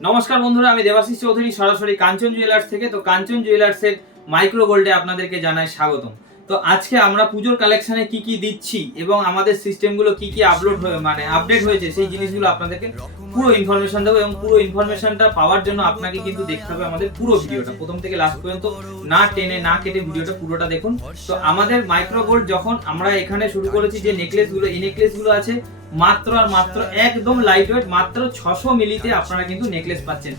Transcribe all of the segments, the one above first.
নমস্কার বন্ধুরা, আমি দেবাশিস চৌধুরী সরাসরি কাঞ্চন জুয়েলার্স থেকে। তো কাঞ্চন জুয়েলার্সের মাইক্রো গোল্ডে আপনাদেরকে জানাই স্বাগতম। তো আজকে আমরা পুজোর কালেকশনে কি কি দিচ্ছি এবং আমাদের সিস্টেমগুলো কি কি আপডেট হয়েছে সেই জিনিসগুলো আপনাদেরকে পুরো ইনফরমেশন দেবো। এবং পুরো ইনফরমেশনটা পাওয়ার জন্য আপনাকে কিন্তু দেখতে হবে আমাদের পুরো ভিডিওটা প্রথম থেকে লাস্ট পর্যন্ত, না টেনে না কেটে ভিডিওটা পুরোটা দেখুন। তো আমাদের মাইক্রো গোল্ড যখন আমরা এখানে শুরু করেছি, যে নেকলেসগুলো, এই নেকলেসগুলো আছে মাত্র আর মাত্র একদম লাইট ওয়েট, মাত্র 600 মিলিতে আপনারা কিন্তু নেকলেস পাচ্ছেন,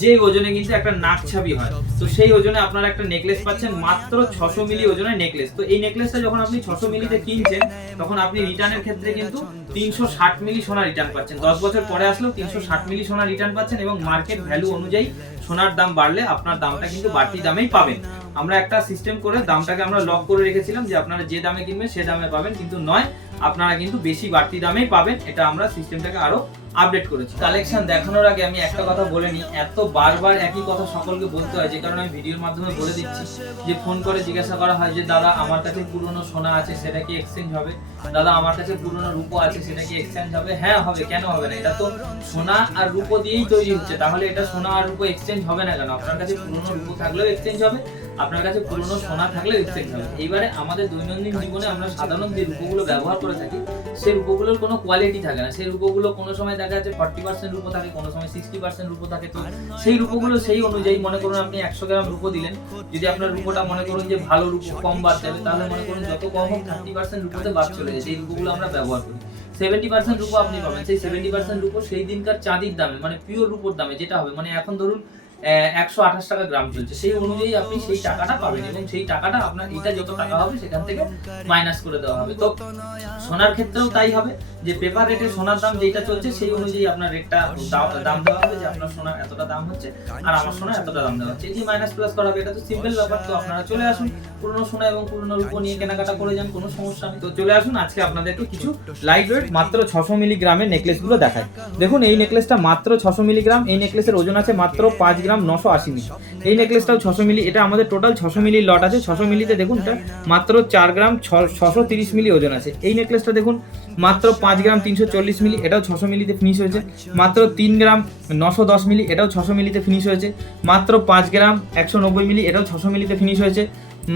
যে ওজনে কিন্তু একটা নাক ছাবি হয়। তো সেই ওজনে আপনারা একটা নেকলেস পাচ্ছেন মাত্র 600 মিলি ওজনের নেকলেস। তো এই নেকলেসটা যখন আপনি 600 মিলিতে কিনছেন, তখন আপনি রিটার্নের ক্ষেত্রে কিন্তু 360 মিলি সোনা রিটার্ন পাচ্ছেন। 10 বছর পরে আসলেও 360 মিলি সোনা রিটার্ন পাচ্ছেন। এবং মার্কেট ভ্যালু অনুযায়ী সোনার দাম বাড়লে আপনার দামটা কিন্তু বাড়তি দামেই পাবেন। আমরা একটা সিস্টেম করে দামটাকে আমরা লক করে রেখেছিলাম যে আপনারা যে দামে কিনবেন সে দামে পাবেন, কিন্তু নয় আপনারা কিন্তু বেশি বাড়তি দামেই পাবেন। এটা আমরা সিস্টেমটাকে আরো আপডেট করেছি। কালেকশন দেখানোর আগে আমি একটা কথা বলে নিই, এত বারবার একই কথা সকলকে বলতে হয়, যে কারণে আমি ভিডিওর মাধ্যমে বলে দিচ্ছি। যে ফোন করে জিজ্ঞাসা করা হয় যে দাদা আমার কাছে পুরনো সোনা আছে, সেটা কি এক্সচেঞ্জ হবে? দাদা আমার কাছে পুরনো রূপো আছে, সেটা কি এক্সচেঞ্জ হবে? হ্যাঁ হবে, কেন হবে না? এটা তো সোনা আর রূপো দিয়েই তৈরি হচ্ছে, তাহলে এটা সোনা আর রূপো এক্সচেঞ্জ হবে না কেন? আপনার কাছে পুরনো রূপো থাকলেও এক্সচেঞ্জ হবে, আপনার কাছে পুরনো সোনা থাকলেও এক্সচেঞ্জ হবে। এইবারে আমাদের দৈনন্দিন জীবনে আমরা সাধারণ যে রূপোগুলো ব্যবহার করে থাকি, সেই রূপোগুলোর কোনো কোয়ালিটি থাকে না। সেই রূপোগুলো কোনো সময় দেখা যাচ্ছে 40% রূপো থাকে, কোনো সময় 60% রূপো থাকে। তো সেই রূপোগুলো সেই অনুযায়ী, মনে করুন আপনি 100 গ্রাম রূপো দিলেন, যদি আপনার রূপোটা মনে করুন যে ভালো রূপো, কম বাদ যাবে, তাহলে মনে করুন যত কম হোক 30% রূপোতে বাদ চলে যায়। সেই রূপোগুলো আমরা ব্যবহার করি। 70% রূপো আপনি পাবেন, সেই 70% রূপো সেই দিনকার চাঁদির দামে, মানে পিওর রূপোর দামে যেটা হবে, মানে এখন ধরুন 128 টাকা গ্রাম চলছে, সেই অনুযায়ী আপনি সেই টাকাটা পাবেন। এবং সেই টাকাটা আপনার এটা যত টাকা হবে সেখান থেকে মাইনাস করে দেওয়া হবে। তো সোনার ক্ষেত্রেও তাই হবে, যে পেপার রেটে সোনার দাম যেটা চলছে সেই অনুযায়ী আপনার রেটটা দাম দেওয়া হবে, যে আপনার সোনার এতটা দাম হচ্ছে আর আমার সোনার এতটা দাম দেওয়া হচ্ছে। এই যে মাইনাস প্লাস করা হবে, এটা তো সিম্পল ব্যাপার। তো আপনারা চলে আসুন, পুরনো সোনা এবং পুরনো রূপো নিয়ে কেনাকাটা করে যান, কোনো সমস্যা নেই। তো চলে আসুন, আজকে আপনাদেরকে কিছু লাইট ওয়েট মাত্র 600 মিলিগ্রামের নেকলেসগুলো দেখায়। দেখুন এই নেকলেসটা মাত্র 600 মিলিগ্রাম, এই নেকলেসের ওজন আছে মাত্র 5 গ্রাম 980 মিলি। এই নেকলেসটাও 600 মিলি, এটা আমাদের টোটাল 600 মিলি লট আছে। 600 মিলিতে দেখুন এটা মাত্র 4 গ্রাম 630 মিলি ওজন আছে। এই নেকলেসটা দেখুন মাত্র 5 গ্রাম 340 মিলি, এটাও 600 মিলিতে ফিনিশ হয়েছে। মাত্র 3 গ্রাম 910 মিলি, এটাও 600 মিলিতে ফিনিশ হয়েছে। মাত্র 5 গ্রাম 190 মিলি, এটাও 600 মিলিতে ফিনিশ হয়েছে।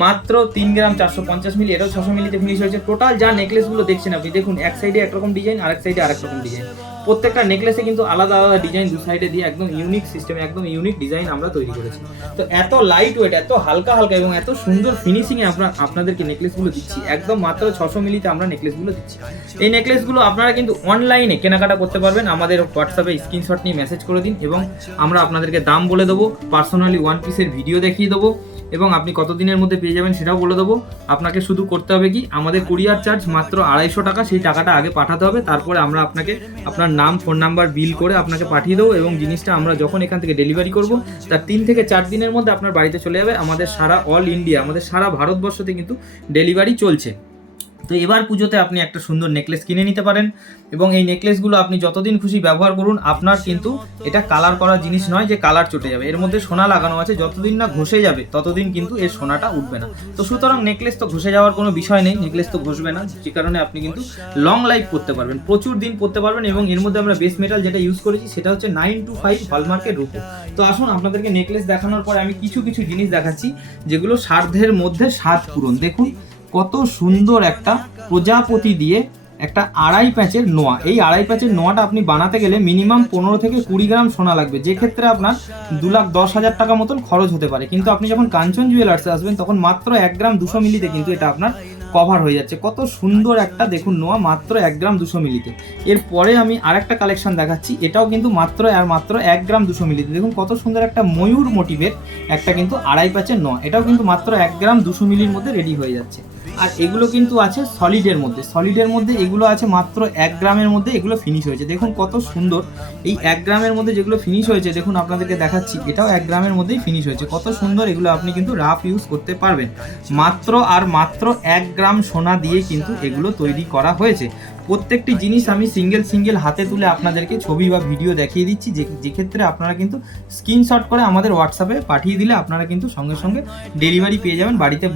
মাত্র 3 গ্রাম 450 মিলি, এটাও 600 মিলিতে ফিনিশ হয়েছে। টোটাল যা নেকলেসগুলো দেখছেন আপনি, দেখুন এক সাইডে একরকম ডিজাইন, আরেক সাইডে আরেক রকম ডিজাইন। প্রত্যেকটা নেকলেসে কিন্তু আলাদা আলাদা ডিজাইন দু সাইডে দিয়ে একদম ইউনিক সিস্টেমে, একদম ইউনিক ডিজাইন আমরা তৈরি করেছি। তো এত লাইট ওয়েট, এত হালকা হালকা এবং এত সুন্দর ফিনিশিং এ আপনাদেরকে নেকলেসগুলো দিচ্ছি, একদম মাত্র 600 মিলিতে আমরা নেকলেসগুলো দিচ্ছি। এই নেকলেসগুলো আপনারা কিন্তু অনলাইনে কেনাকাটা করতে পারবেন। আমাদের হোয়াটসঅ্যাপে স্ক্রিনশট নিয়ে মেসেজ করে দিন এবং আমরা আপনাদেরকে দাম বলে দেবো, পার্সোনালি ওয়ান পিসের ভিডিও দেখিয়ে দেবো এবং আপনি কতদিনের মধ্যে পেয়ে যাবেন সেটাও বলে দেবো। আপনাকে শুধু করতে হবে কি, আমাদের কুরিয়ার চার্জ মাত্র 250 টাকা, সেই টাকাটা আগে পাঠাতে হবে। তারপরে আমরা আপনাকে আপনার নাম, ফোন নাম্বার বিল করে আপনাকে পাঠিয়ে দেবো এবং জিনিসটা আমরা যখন এখান থেকে ডেলিভারি করব, তার 3 থেকে 4 দিনের মধ্যে আপনার বাড়িতে চলে যাবে। আমাদের সারা অল ইন্ডিয়া, আমাদের সারা ভারতবর্ষতে কিন্তু ডেলিভারি চলছে। তো এবার পুজোতে আপনি একটা সুন্দর নেকলেস কিনে নিতে পারেন এবং এই নেকলেসগুলো আপনি যতদিন খুশি ব্যবহার করুন। আপনার কিন্তু এটা কালার করা জিনিস নয় যে কালার চটে যাবে, এর মধ্যে সোনা লাগানো আছে, যতদিন না ঘষে যাবে ততদিন কিন্তু এর সোনাটা উঠবে না। তো সুতরাং নেকলেস তো ঘষে যাওয়ার কোনো বিষয় নেই, নেকলেস তো ঘষবে না, যে কারণে আপনি কিন্তু লং লাইফ করতে পারবেন, প্রচুর দিন পরতে পারবেন। এবং এর মধ্যে আমরা বেস মেটাল যেটা ইউজ করেছি সেটা হচ্ছে 925 হলমার্কের রূপো। তো আসুন, আপনাদেরকে নেকলেস দেখানোর পরে আমি কিছু কিছু জিনিস দেখাচ্ছি যেগুলো সাধ্যের মধ্যে সাধ পূরণ। দেখুন কত সুন্দর একটা প্রজাপতি দিয়ে একটা 2.5 প্যাচের নোয়া। এই 2.5 প্যাচের নোয়াটা আপনি বানাতে গেলে মিনিমাম 15 থেকে 20 গ্রাম সোনা লাগবে, যে ক্ষেত্রে আপনার 2,10,000 টাকা মতন খরচ হতে পারে। কিন্তু আপনি যখন কাঞ্চন জুয়েলার্সে আসবেন তখন মাত্র 1 গ্রাম 200 মিলিতে কিন্তু এটা আপনার কভার হয়ে যাচ্ছে। কত সুন্দর একটা দেখুন নোয়া, মাত্র 1 গ্রাম 200 মিলিতে। এরপরে আমি আরেকটা কালেকশন দেখাচ্ছি, এটাও কিন্তু মাত্র 1 গ্রাম 200 মিলিতে। দেখুন কত সুন্দর একটা ময়ূর মোটিভের একটা কিন্তু 2.5 প্যাচের নোয়া, এটাও কিন্তু মাত্র 1 গ্রাম 200 মিলির মধ্যে রেডি হয়ে যাচ্ছে। আর এগুলো কিন্তু আছে সলিডের মধ্যে এগুলো আছে মাত্র 1 গ্রামের মধ্যে এগুলো ফিনিশ হয়েছে। দেখুন কত সুন্দর এই 1 গ্রামের মধ্যে যেগুলো ফিনিশ হয়েছে, দেখুন আপনাদেরকে দেখাচ্ছি, এটাও 1 গ্রামের মধ্যেই ফিনিশ হয়েছে। কত সুন্দর, এগুলো আপনি কিন্তু রাফ ইউজ করতে পারবেন। মাত্র 1 গ্রাম সোনা দিয়ে কিন্তু এগুলো তৈরি করা হয়েছে। প্রত্যেকটি জিনিস আমি সিঙ্গেল হাতে তুলে আপনাদেরকে ছবি বা ভিডিও দেখিয়ে দিচ্ছি, যে ক্ষেত্রে আপনারা কিন্তু স্ক্রিনশট করে আমাদের হোয়াটসঅ্যাপে পাঠিয়ে দিলে আপনারা কিন্তু সঙ্গে সঙ্গে ডেলিভারি পেয়ে যাবেন বাড়িতে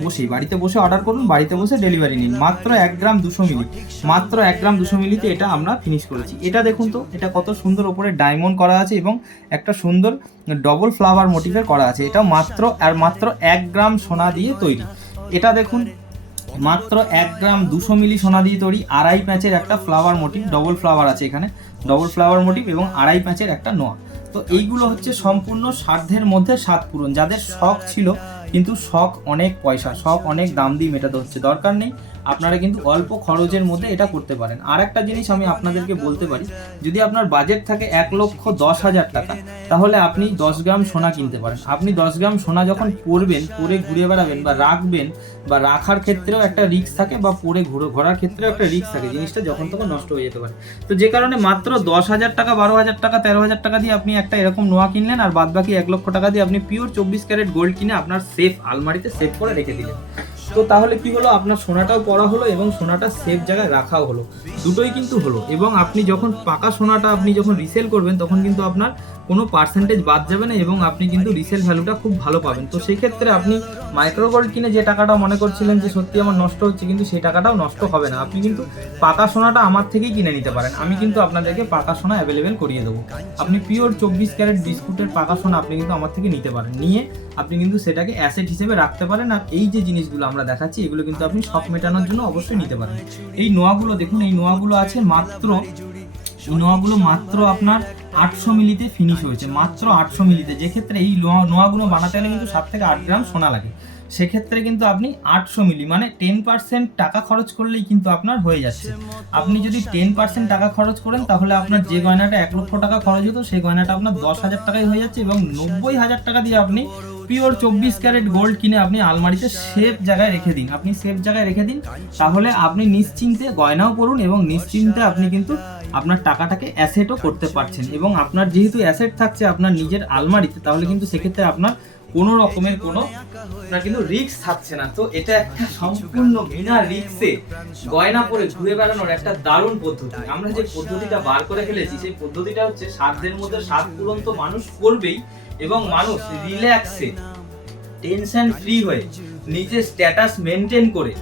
বসে অর্ডার করুন, বাড়িতে বসে ডেলিভারি নিন। মাত্র 1 গ্রাম 200 মিলি, মাত্র 1 গ্রাম 200 মিলিতে এটা আমরা ফিনিশ করেছি। এটা দেখুন তো, এটা কত সুন্দর ওপরে ডায়মন্ড করা আছে এবং একটা সুন্দর ডবল ফ্লাওয়ার মোটিভের করা আছে। এটা মাত্র 1 গ্রাম সোনা দিয়ে তৈরি। এটা দেখুন, মাত্র 1 গ্রাম 200 মিলি সোনা দিয়ে তৈরি, 2.5 প্যাচের একটা ফ্লাওয়ার মোটিভ, ডবল ফ্লাওয়ার আছে এখানে, ডবল ফ্লাওয়ার মোটিভ এবং 2.5 প্যাচের একটা নোয়া। তো এইগুলো হচ্ছে সম্পূর্ণ সাধ্যের মধ্যে স্বাদ পূরণ। যাদের শখ ছিল কিন্তু শখ অনেক পয়সা, শখ অনেক দাম দিয়ে মেটাতে হচ্ছে, দরকার নেই, আপনারা কিন্তু অল্প খরচের মধ্যে এটা করতে পারেন। আর একটা জিনিস আমি আপনাদেরকে বলতে পারি, যদি আপনার বাজেট থাকে 1,10,000 টাকা, তাহলে আপনি 10 গ্রাম সোনা কিনতে পারেন। আপনি 10 গ্রাম সোনা যখন পরে ঘুরে বেড়াবেন বা রাখবেন, বা রাখার ক্ষেত্রেও একটা রিস্ক থাকে, বা ঘোরার ক্ষেত্রেও একটা রিস্ক থাকে, জিনিসটা যখন তখন নষ্ট হয়ে যেতে পারে। তো যে কারণে মাত্র 10,000 টাকা, 12,000 টাকা, 13,000 টাকা দিয়ে আপনি একটা এরকম নোয়া কিনলেন, আর বাদ বাকি 1 লক্ষ টাকা দিয়ে আপনি পিওর 24 ক্যারেট গোল্ড কিনে আপনার সেফ আলমারিতে সেভ করে রেখে দিলেন। তো তাহলে কি হলো, আপনার সোনাটাও পরা হলো এবং সোনাটা সেফ জায়গায় রাখাও হলো, দুটোই কিন্তু হলো। এবং আপনি যখন পাকা সোনাটা আপনি যখন রিসেল করবেন, তখন কিন্তু আপনার কোনো পার্সেন্টেজ বাদ যাবে না এবং আপনি কিন্তু রিসেল ভ্যালুটা খুব ভালো পাবেন। তো সেই ক্ষেত্রে আপনি মাইক্রো গোল্ড কিনে যে টাকাটা মনে করছিলেন যে সত্যি আমার নষ্ট হচ্ছে, কিন্তু সেই টাকাটাও নষ্ট হবে না। আপনি কিন্তু পাকা সোনাটা আমার থেকেই কিনে নিতে পারেন, আমি কিন্তু আপনাদেরকে পাকা সোনা অ্যাভেলেবেল করিয়ে দেবো। আপনি পিওর 24 ক্যারেট বিস্কুটের পাকা সোনা আপনি কিন্তু আমার থেকে নিতে পারেন, নিয়ে আপনি কিন্তু সেটাকে অ্যাসেট হিসেবে রাখতে পারেন। আর এই যে জিনিসগুলো আমরা দেখাচ্ছি, এগুলো কিন্তু আপনি শখ মেটানোর জন্য অবশ্যই নিতে পারেন। এই নোয়াগুলো দেখুন, এই নোয়াগুলো আছে মাত্র আপনার 800 মিলিতে ফিনিশ হয়েছে, মাত্র 800 মিলিতে। যে ক্ষেত্রে এই নোয়াগুলো বানাতে হলে কিন্তু 7 থেকে 8 গ্রাম সোনা লাগে, সেক্ষেত্রে কিন্তু আপনি 800 মিলি মানে 10% টাকা খরচ করলেই কিন্তু আপনার হয়ে যাচ্ছে। আপনি যদি 10% টাকা খরচ করেন, তাহলে আপনার যে গয়নাটা 1 লক্ষ টাকা খরচ হতো, সেই গয়নাটা আপনার 10,000 টাকায় হয়ে যাচ্ছে এবং 90,000 টাকা দিয়ে আপনি পিওর 24 ক্যারেট গোল্ড কিনে আপনি আলমারিতে সেফ জায়গায় রেখে দিন। তাহলে আপনি নিশ্চিন্তে গয়নাও পরুন এবং নিশ্চিন্তে আপনি কিন্তু আপনার টাকাটাকে অ্যাসেটও করতে পারছেন। এবং আপনার যেহেতু অ্যাসেট থাকছে আপনার নিজের আলমারিতে, তাহলে কিন্তু সেক্ষেত্রে আপনার কোনো রকমের আপনার কিন্তু রিস্ক থাকছে না। তো এটা একটা সম্পূর্ণ বিনা রিস্কে গয়না পরে ঘুরে বেড়ানোর একটা দারুণ পদ্ধতি। আমরা যে পদ্ধতিটা বার করে ফেলেছি, সেই পদ্ধতিটা হচ্ছে সাধ্যের মধ্যে স্বাদ পূরণ তো মানুষ করবেই, এবং মানুষ রিল্যাক্সে টেনশন ফ্রি হয়ে নিজের স্ট্যাটাস মেনটেন করে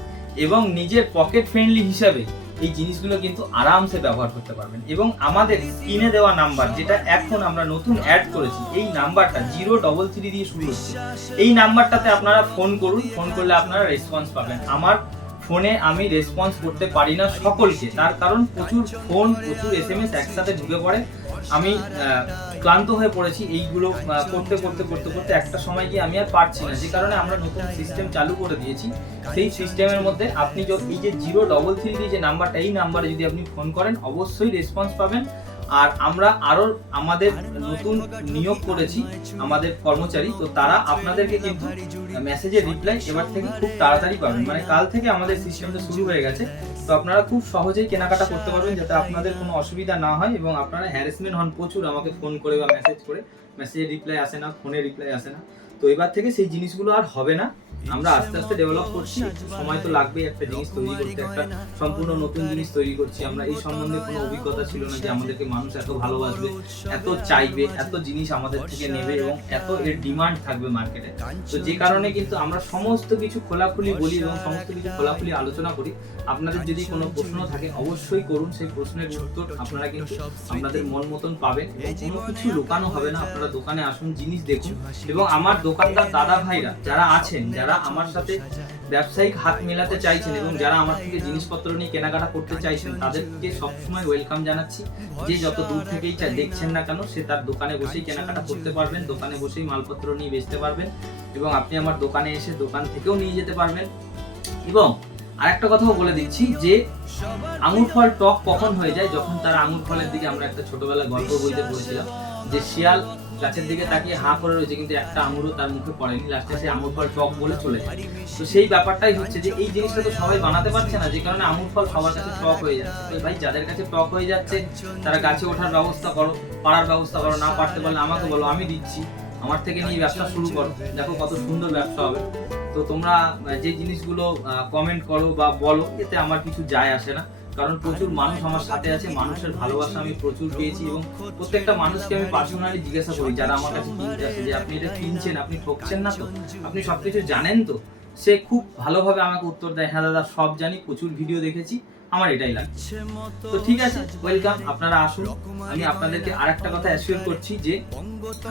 এবং নিজের পকেট ফ্রেন্ডলি হিসাবে এই জিনিসগুলো কিন্তু আরামসে ব্যবহার করতে পারবেন। এবং আমাদের স্ক্রিনে দেওয়া নাম্বার, যেটা এখন আমরা নতুন অ্যাড করেছি, এই নাম্বারটা 033 দিয়ে শুরু হচ্ছে, এই নাম্বারটাতে আপনারা ফোন করুন। ফোন করলে আপনারা রেসপন্স পাবেন। আমার ফোনে আমি রেসপন্স করতে পারি না সকলকে, তার কারণ প্রচুর ফোন, প্রচুর SMS একসাথে ঢুকে পড়ে। আমি ক্লান্ত হয়ে পড়েছি এইগুলো করতে করতে একটা সময় গিয়ে আমি আর পারছি না, যে কারণে আমরা নতুন সিস্টেম চালু করে দিয়েছি। সেই সিস্টেমের মধ্যে আপনি এই যে 033 যে নাম্বারটা, এই নাম্বারে যদি আপনি ফোন করেন অবশ্যই রেসপন্স পাবেন। আর আমরা আরো আমাদের নতুন নিয়োগ করেছি আমাদের কর্মচারী, তো তারা আপনাদেরকে কিন্তু মেসেজের রিপ্লাই এবার থেকে খুব তাড়াতাড়ি পাবেন। মানে কাল থেকে আমাদের সিস্টেমটা শুরু হয়ে গেছে, তো আপনারা খুব সহজেই কেনাকাটা করতে পারবেন, যাতে আপনাদের কোনো অসুবিধা না হয় এবং আপনারা হ্যারাসমেন্ট হন প্রচুর আমাকে ফোন করে বা মেসেজ করে, মেসেজের রিপ্লাই আসে না, ফোনে রিপ্লাই আসে না। তো এবার থেকে সেই জিনিসগুলো আর হবে না। আমরা আস্তে আস্তে ডেভেলপ করছি, সময় তো লাগবেই একটা জিনিস তৈরি করতে, একটা সম্পূর্ণ নতুন জিনিস তৈরি করছি। আমরা এই সম্বন্ধে কোনো অভিজ্ঞতা ছিল না যে আমাদেরকে মানুষ এত ভালোবাসবে, এত চাইবে, এত জিনিস আমাদের থেকে নেবে এবং এত এর ডিমান্ড থাকবে মার্কেটে। তো যে কারণে কিন্তু আমরা সমস্ত কিছু খোলাখুলি বলি এবং সমস্ত কিছু খোলাখুলি আলোচনা করি। আপনাদের যদি কোনো প্রশ্ন থাকে অবশ্যই করুন, সেই প্রশ্নের উত্তর আপনারা কিন্তু আপনাদের মন মতন পাবেন এবং কোনো কিছু লুকানো হবে না। আপনারা দোকানে আসুন, জিনিস দেখুন। এবং আমার দোকানদার দাদা ভাইরা যারা আছেন, যারা আমার সাথে ব্যবসায়িক হাত মেলাতে চাইছেন এবং যারা আমার থেকে জিনিসপত্র নিয়ে কেনাকাটা করতে চাইছেন, তাদেরকে সবসময় ওয়েলকাম জানাচ্ছি। যে যত দূর থেকেই দেখছেন না কেন, সে তার দোকানে বসেই কেনাকাটা করতে পারবেন, দোকানে বসেই মালপত্র নিয়ে বেচতে পারবেন এবং আপনি আমার দোকানে এসে দোকান থেকেও নিয়ে যেতে পারবেন। এবং আরেকটা কথাও বলে দিচ্ছি যে আঙুর ফল টক কখন হয়ে যায়, যখন তার আঙুর ফলের দিকে আমরা একটা ছোটবেলায় গল্প বইতে পড়েছিলাম যে শিয়াল গাছের দিকে তাকিয়ে হাঁ করে রয়েছে কিন্তু একটা আঙুরও তার মুখে পড়েনি, লাস্টে সেই আঙুর ফল টক বলে চলে যায়। তো সেই ব্যাপারটাই হচ্ছে যে এই জিনিসটা তো সবাই বানাতে পারছে না, যে কারণে আঙুর ফল সবার কাছে টক হয়ে যাচ্ছে। তো ভাই যাদের কাছে টক হয়ে যাচ্ছে তারা গাছে ওঠার ব্যবস্থা করো, পাড়ার ব্যবস্থা করো, না পারতে পারলে আমাকে বলো, আমি দিচ্ছি, আমার থেকে নিয়ে ব্যবসা শুরু করো, দেখো কত সুন্দর ব্যবসা হবে। তো তোমরা যে জিনিসগুলো কমেন্ট করো বা বলো, এতে আমার কিছু যায় আসে না, কারণ প্রচুর মানুষ আমার সাথে আছে, মানুষের ভালোবাসা আমি প্রচুর পেয়েছি এবং প্রত্যেকটা মানুষকে আমি পার্সোনালি জিজ্ঞাসা করি যারা আমার কাছে কিনতে আসে যে আপনি এটা কিনছেন, আপনি ঠকছেন না তো, আপনি সবকিছু জানেন তো? সে খুব ভালোভাবে আমাকে উত্তর দেয়, হ্যাঁ দাদা সব জানি, প্রচুর ভিডিও দেখেছি, আমার এটাই লাগছে। তো ঠিক আছে, ওয়েলকাম, আপনারা আসুন। আমি আপনাদেরকে আরেকটা কথা অ্যাসিওর করছি যে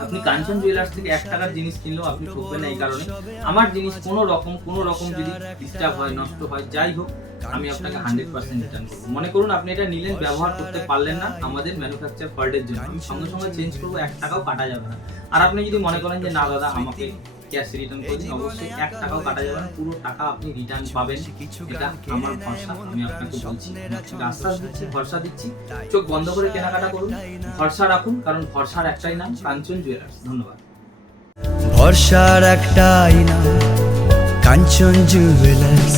আপনি কাঞ্চন জুয়েলার্স থেকে 1 টাকার জিনিস কিনলেও আপনি ঠকবেন না। এই কারণে আমার জিনিস কোনো রকম যদি ডিস্টার্ব হয়, নষ্ট হয়, যাই হোক, আমি আপনাকে 100% রিটার্ন করবো। মনে করুন আপনি এটা নিলেন, ব্যবহার করতে পারলেন না, আমাদের ম্যানুফ্যাকচার ফল্টের জন্য আমি সঙ্গে সঙ্গে চেঞ্জ করবো, 1 টাকাও কাটা যাবে না। আর আপনি যদি মনে করেন যে না দাদা আমাকে ক্যাশ রিটার্ন করে দিন, অবশ্যই 1 টাকাও কাটা যাবে না, পুরো টাকা আপনি রিটার্ন পাবেন। এটা আমার ভরসা, আমি আপনাকে বলছি, আশ্বাস দিচ্ছি, ভরসা দিচ্ছি। চোখ বন্ধ করে কেনাকাটা করুন, ভরসা রাখুন, কারণ ভরসার একটাই নাম কাঞ্চন জুয়েলার্স। ধন্যবাদ। ভরসার একটাই নাম কাঞ্চন জুয়েলার্স।